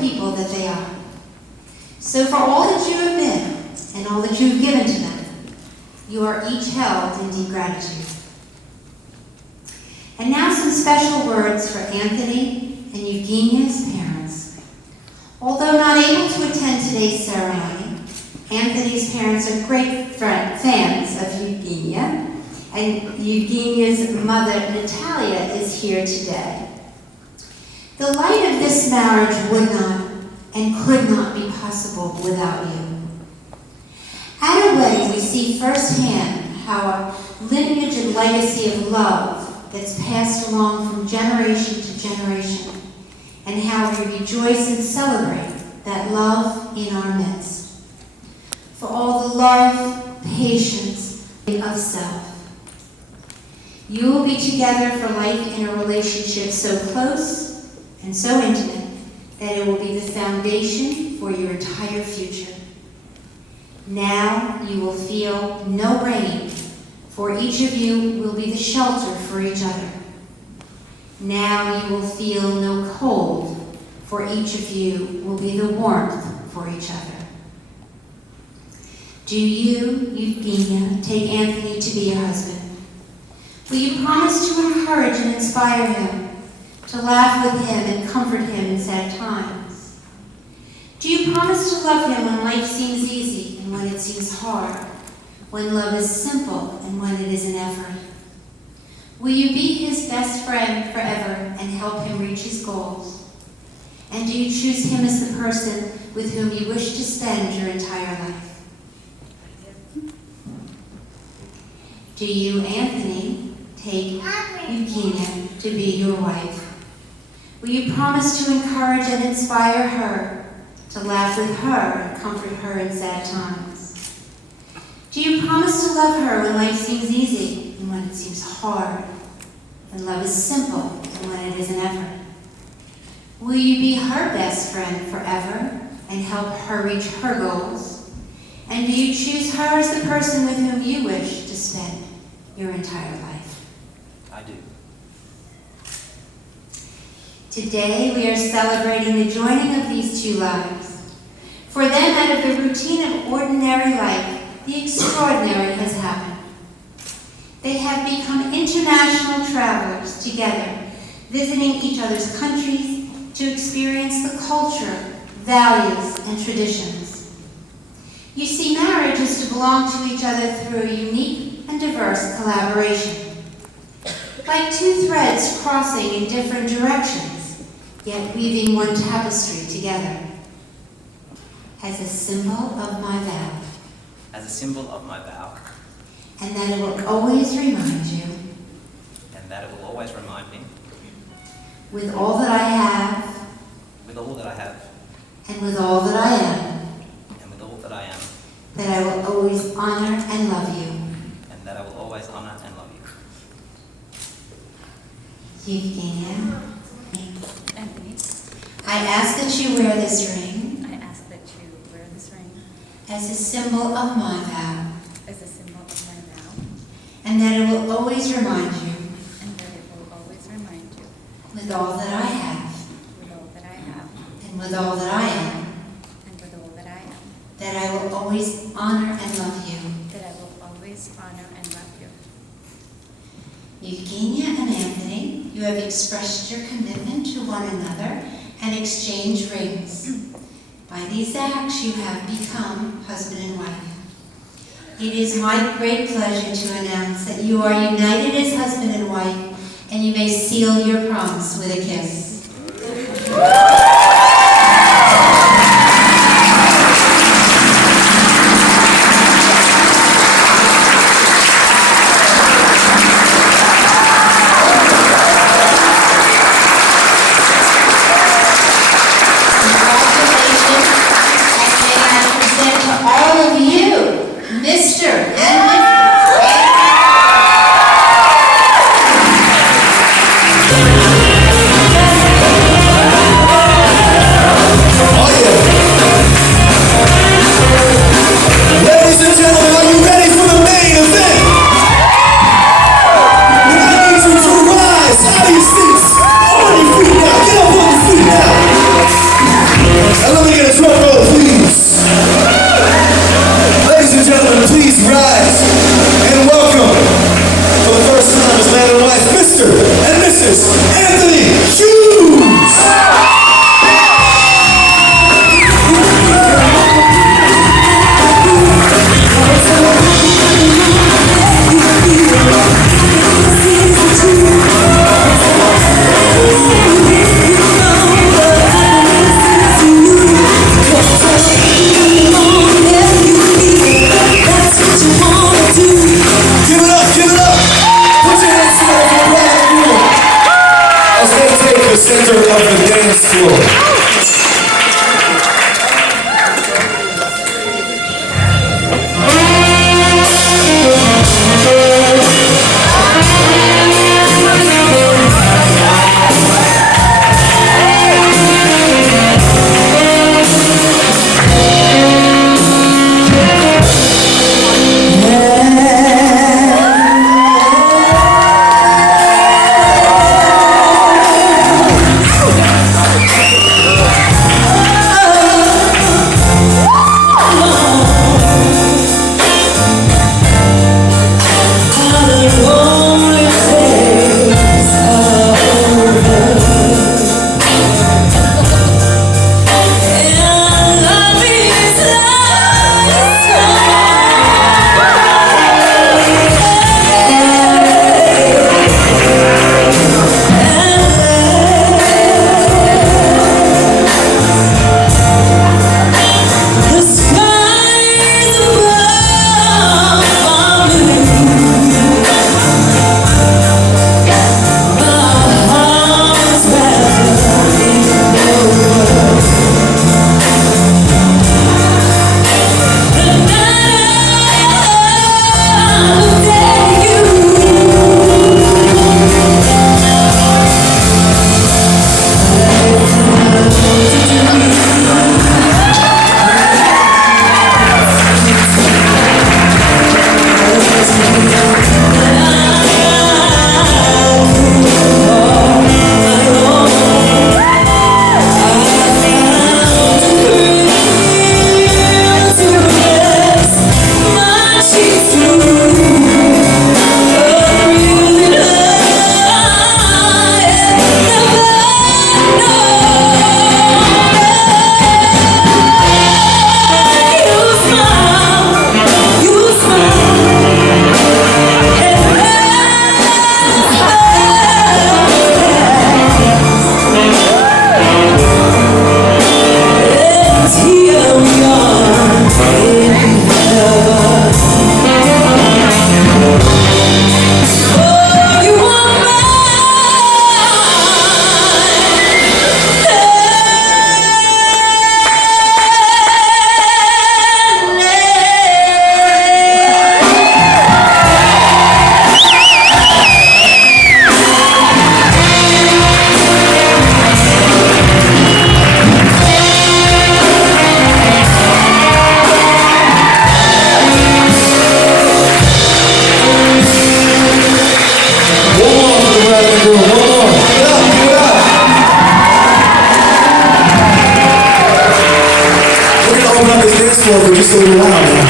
people that they are. So for all that you have been and all that you have given to them, you are each held in deep gratitude. And now some special words for Anthony and Eugenia's parents. Although not able to attend today's ceremony, Anthony's parents are great fans of Eugenia, and Eugenia's mother, Natalia, is here today. The light of this marriage would not and could not be possible without you. At a wedding, we see firsthand how a lineage and legacy of love that's passed along from generation to generation, and how we rejoice and celebrate that love in our midst. For all the love, patience, of self. You will be together for life in a relationship so close and so intimate that it will be the foundation for your entire future. Now you will feel no rain, for each of you will be the shelter for each other. Now you will feel no cold, for each of you will be the warmth for each other. Do you, Eugenia, take Anthony to be your husband? Will you promise to encourage and inspire him, to laugh with him and comfort him in sad times? Do you promise to love him when life seems easy and when it seems hard, when love is simple and when it is an effort? Will you be his best friend forever and help him reach his goals? And do you choose him as the person with whom you wish to spend your entire life? Do you, Anthony, take Eugenia to be your wife? Will you promise to encourage and inspire her, to laugh with her and comfort her in sad times? Do you promise to love her when life seems easy and when it seems hard, when love is simple and when it is an effort? Will you be her best friend forever and help her reach her goals? And do you choose her as the person with whom you wish to spend your entire life? I do. Today we are celebrating the joining of these two lives. For them, out of the routine of ordinary life, the extraordinary has happened. They have become international travelers together, visiting each other's countries to experience the culture, values, and traditions. You see, marriage is to belong to each other through a unique and diverse collaboration. Like two threads crossing in different directions, yet weaving one tapestry together. As a symbol of my vow. As a symbol of my vow. And that it will always remind you. And that it will always remind me. With all that I have. With all that I have. And with all that I am. And with all that I am. That I will always honor and love you. And that I will always honor and love you. Eugenia. Anthony. I ask that you wear this ring. I ask that you wear this ring. As a symbol of my vow. As a symbol of my vow. And that it will always remind you. And that it will always remind you. With all that I have. With all that I have. And with all that I am. And with all that I am. That I will always honor and love you. That I will always honor and love you. Eugenia and Anthony, you have expressed your commitment to one another and exchanged rings. By these acts, you have become husband and wife. It is my great pleasure to announce that you are united as husband and wife, and you may seal your promise with a kiss. for just a little while now.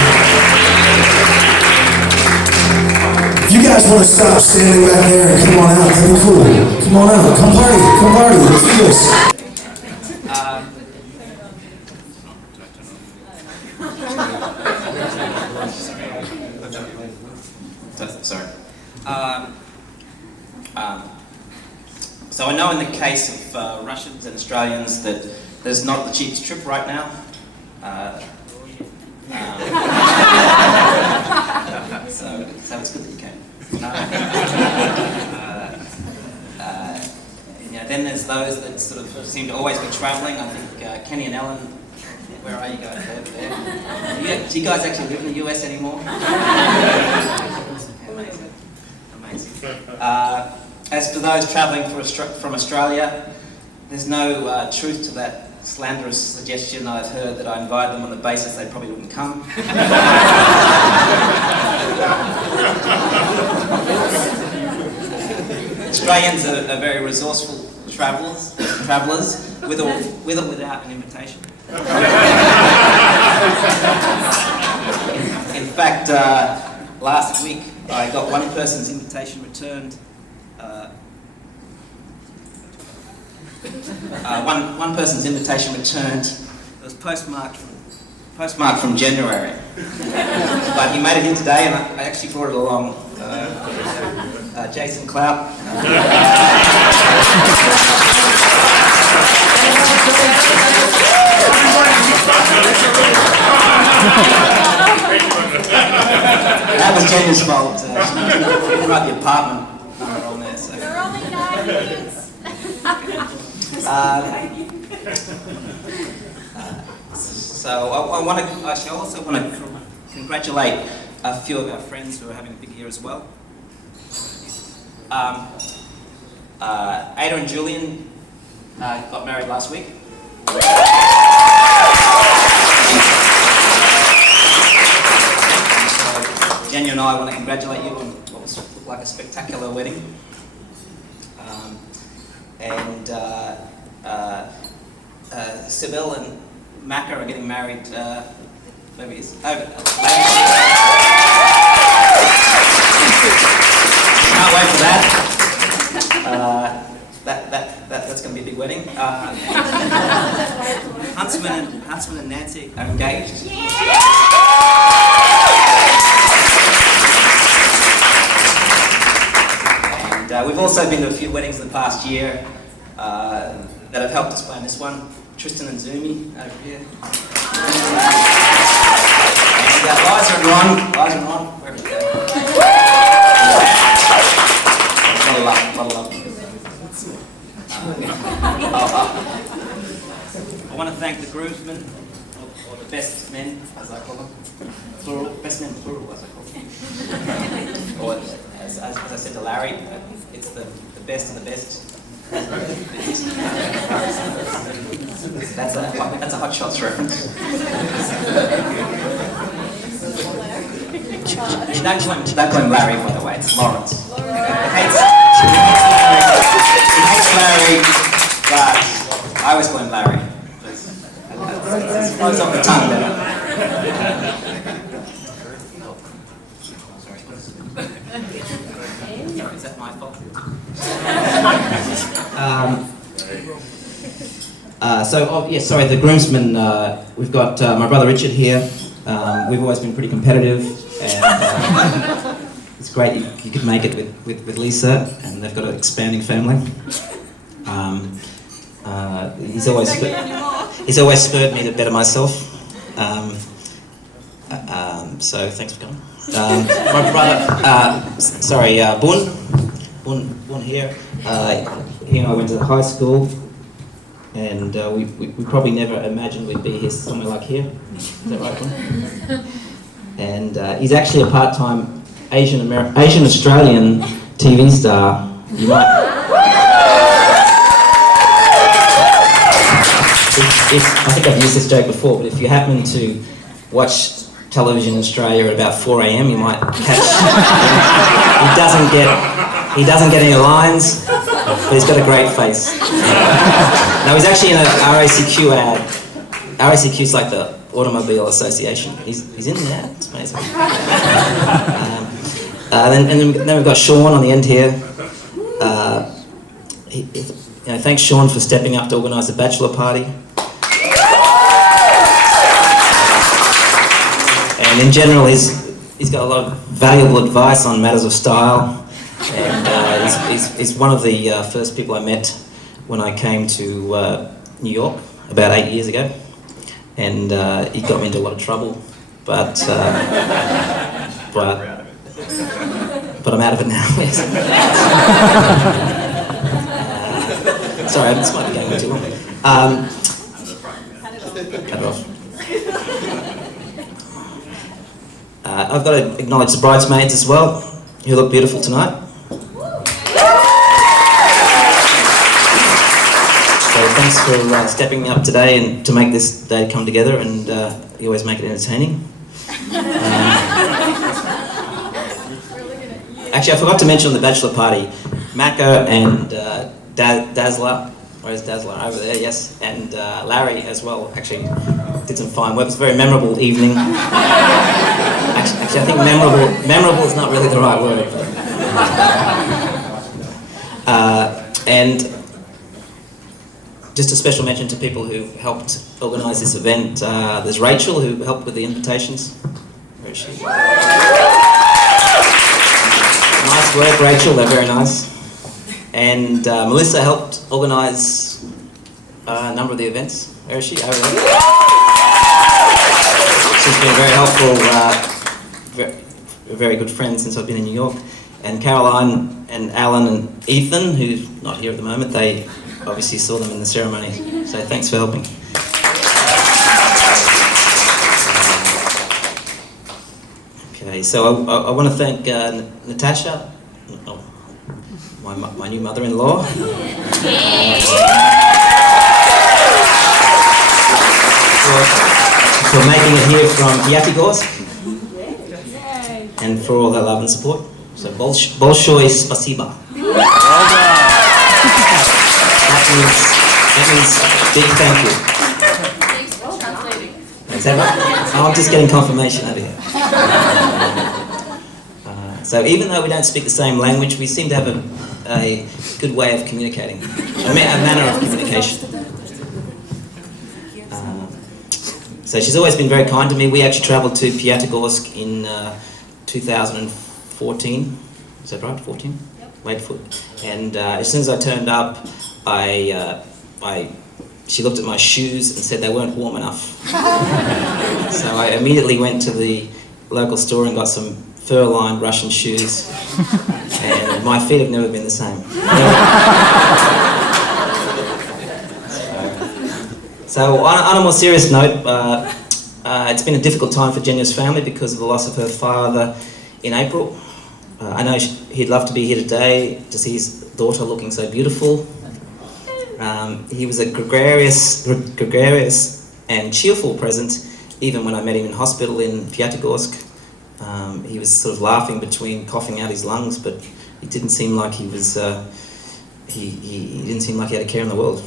If you guys want to stop standing back there and come on out, that'd be cool. Come on out, come party, let's do this. Sorry. So I know in the case of Russians and Australians that there's not the cheapest trip right now. So it's good that you came. Then there's those that sort of seem to always be travelling. I think Kenny and Ellen, where are you guys? There. Do you guys actually live in the US anymore? Amazing. As for those travelling from Australia, there's no truth to that slanderous suggestion I've heard that I invited them on the basis they probably wouldn't come. Australians are very resourceful travellers, with or without an invitation. In fact, last week I got one person's invitation returned. One person's invitation returned. It was postmarked from January, but he made it in today, and I actually brought it along. Jason Clout. That was Jenya's fault. She didn't write the apartment number on there. So. You're only 9 minutes. So I also want to congratulate a few of our friends who are having a big year as well. Ada and Julian got married last week. So Zhenya and I want to congratulate you on what looked like a spectacular wedding. Sybil and Macca are getting married. Maybe it's over. Can't wait for that. That's going to be a big wedding. Huntsman and Nancy are engaged. And we've also been to a few weddings in the past year that have helped us plan this one. Tristan and Zumi over here. And Liza and Ron, wherever you go. A lot of love. I want to thank the groomsmen, or the best men, as I call them. Plural, best men plural, as I call them. Or as I said to Larry, it's the best of the best. That's a Hot Shots reference. Don't call him Larry, by the way, it's Lawrence. He hates Larry, but I always call him Larry. It flows off the tongue better. Sorry, is that my fault? The groomsmen, we've got my brother Richard here. We've always been pretty competitive, and it's great you could make it with Lisa, and they've got an expanding family. He's always spurred me to better myself. So thanks for coming. My brother, Bun here. He and I went to high school, and we probably never imagined we'd be here somewhere like here. Is that right, Bun? And he's actually a part-time Asian Australian TV star. You might. I think I've used this joke before, but if you happen to watch television in Australia at about 4 a.m, you might catch. He doesn't get any lines, but he's got a great face. Now he's actually in a RACQ ad. RACQ is like the Automobile Association. He's in there. It's amazing. Then we've got Sean on the end here. Thanks Sean for stepping up to organise the bachelor party. And in general, he's got a lot of valuable advice on matters of style. And he's one of the first people I met when I came to New York about 8 years ago. And he got me into a lot of trouble, but I'm out of it now. Sorry, this might be going too long. Cut it off. I've got to acknowledge the bridesmaids as well, who look beautiful tonight. So thanks for stepping up today and to make this day come together, and you always make it entertaining. Actually, I forgot to mention on the bachelor party, Mako and Dazzler, where's Dazzler? Over there, yes, and Larry as well, actually did some fine work. It was a very memorable evening. Actually, I think memorable is not really the right word. And just a special mention to people who helped organise this event. There's Rachel, who helped with the invitations. Where is she? Nice work, Rachel, they're very nice. And Melissa helped organise a number of the events. Where is she? Over there. She's been very helpful, very good friend since I've been in New York. And Caroline and Alan and Ethan, who's not here at the moment, they obviously saw them in the ceremony. So thanks for helping. Okay, so I want to thank Natasha, my new mother-in-law. For making it here from Pyatigorsk. And for all her love and support. So, Bolshoi Spasiba. That means big thank you. Thanks for translating. Is that right? Oh, I'm just getting confirmation over here. So even though we don't speak the same language, we seem to have a good way of communicating. A manner of communication. So she's always been very kind to me. We actually travelled to Pyatigorsk in 2014. Is that right? 14? Yep. Late foot. And as soon as I turned up, she looked at my shoes and said they weren't warm enough. So I immediately went to the local store and got some fur-lined Russian shoes. And my feet have never been the same. So on a more serious note, it's been a difficult time for Zhenya's family because of the loss of her father in April. I know he'd love to be here today to see his daughter looking so beautiful. He was a gregarious and cheerful present, even when I met him in hospital in Pyatigorsk. He was sort of laughing between coughing out his lungs, but it didn't seem like he was. He didn't seem like he had a care in the world.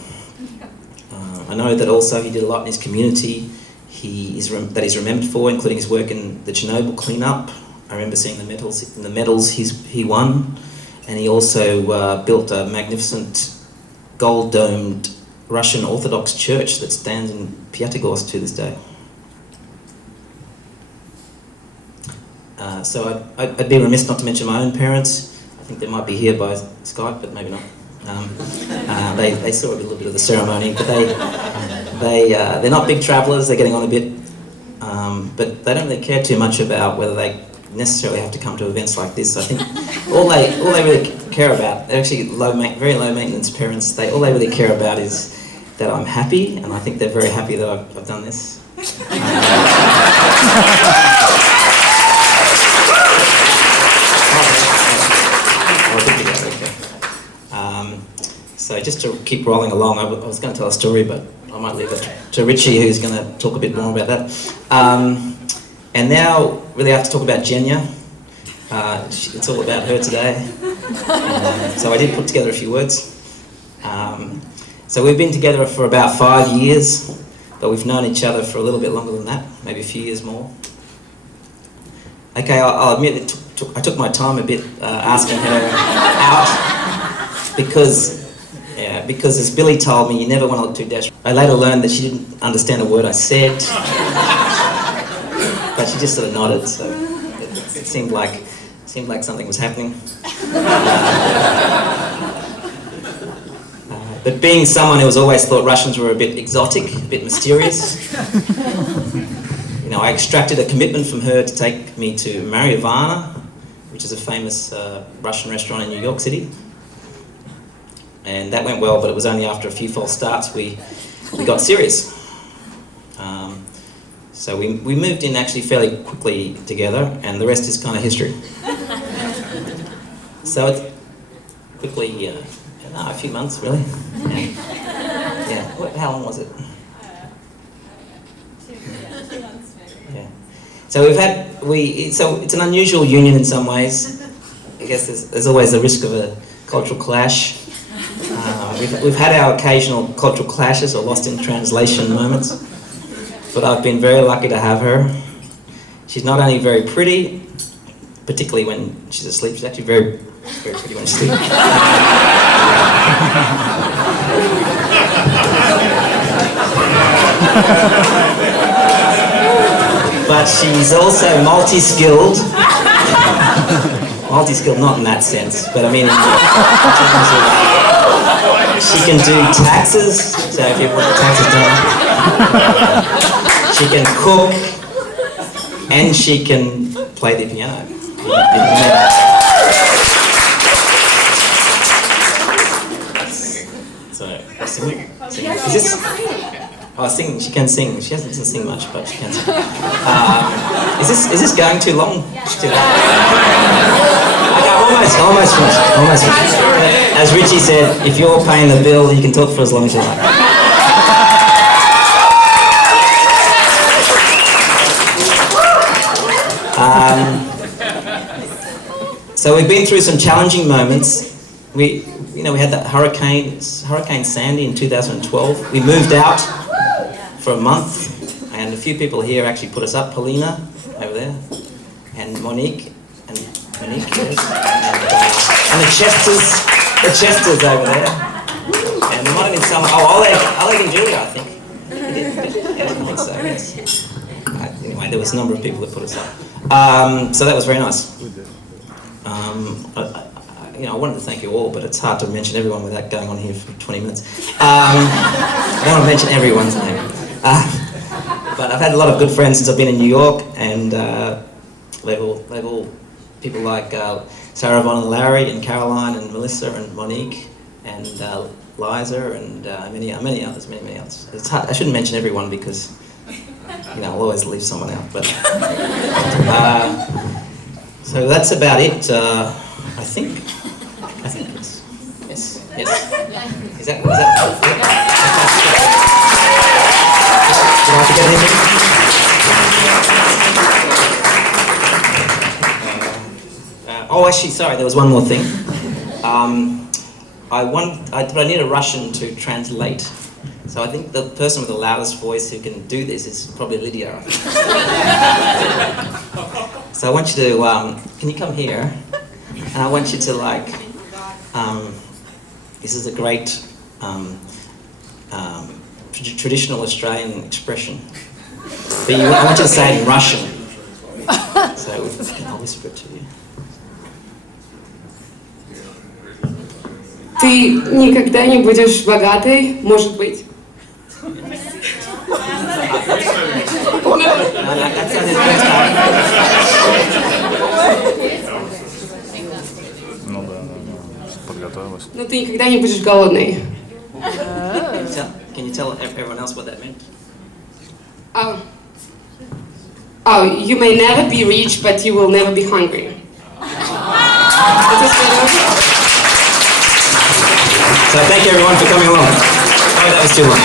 I know that also he did a lot in his community. He's remembered for, including his work in the Chernobyl cleanup. I remember seeing the medals he won, and he also built a magnificent gold-domed Russian Orthodox church that stands in Pyatigorsk to this day. So I'd be remiss not to mention my own parents. I think they might be here by Skype, but maybe not. They saw a little bit of the ceremony, but they're not big travellers. They're getting on a bit, but they don't really care too much about whether they necessarily have to come to events like this. I think all they really care about, they're actually very low maintenance parents. All they really care about is that I'm happy, and I think they're very happy that I've done this. So just to keep rolling along, I was going to tell a story, but I might leave it to Richie, who's going to talk a bit more about that. And now, really, I have to talk about Zhenya. It's all about her today. So I did put together a few words. So we've been together for about 5 years, but we've known each other for a little bit longer than that, maybe a few years more. Okay, I'll admit I took my time a bit asking her out because as Billy told me, you never want to look too desperate. I later learned that she didn't understand a word I said, but she just sort of nodded, so it seemed like something was happening. But being someone who has always thought Russians were a bit exotic, a bit mysterious, you know, I extracted a commitment from her to take me to Mariavana, which is a famous Russian restaurant in New York City. And that went well, but it was only after a few false starts we got serious. So we moved in actually fairly quickly together, and the rest is kind of history. So it's quickly, a few months really. Yeah. How long was it? 2 months maybe. Yeah. So so it's an unusual union in some ways. I guess there's always the risk of a cultural clash. We've had our occasional cultural clashes or lost in translation moments, but I've been very lucky to have her. She's not only very pretty, particularly when she's asleep, she's actually very pretty when she's asleep. But she's also multi-skilled. Multi-skilled, not in that sense, but I mean, she can do taxes, so if you want the taxes done. She can cook, and she can play the piano. So, singing. Is this? Oh, singing. She can sing. She doesn't sing much, but she can sing. Is this going too long? Too long? Almost finished. As Richie said, if you're paying the bill, you can talk for as long as you like. So we've been through some challenging moments. We had that Hurricane Sandy in 2012. We moved out for a month, and a few people here actually put us up. Paulina over there, and Monique. Yes. And the Chesters over there. And there might have been someone, Oleg and Julia, I think. Yeah, I think so, yes. Anyway, there was a number of people that put us up. So that was very nice. I wanted to thank you all, but it's hard to mention everyone without going on here for 20 minutes. I don't want to mention everyone's name. But I've had a lot of good friends since I've been in New York, and they've all people like Sarah, Von and Larry, and Caroline, and Melissa, and Monique, and Liza, and many others. It's hard. I shouldn't mention everyone because I'll always leave someone out. But so that's about it. I think yes. Is that? Did I forget anything? Actually, sorry, there was one more thing. I need a Russian to translate. So I think the person with the loudest voice who can do this is probably Lydia. So I want you to, can you come here? And I want you to this is a great traditional Australian expression. But I want you to say it in Russian. So I'll whisper it to you. Ты никогда не будешь богатой, может быть. That's not his first time. Ну да, подготовилась. Но ты никогда не будешь голодной. Can you tell everyone else what that meant? You may never be rich, but you will never be hungry. So thank you everyone for coming along. Oh, that was too long.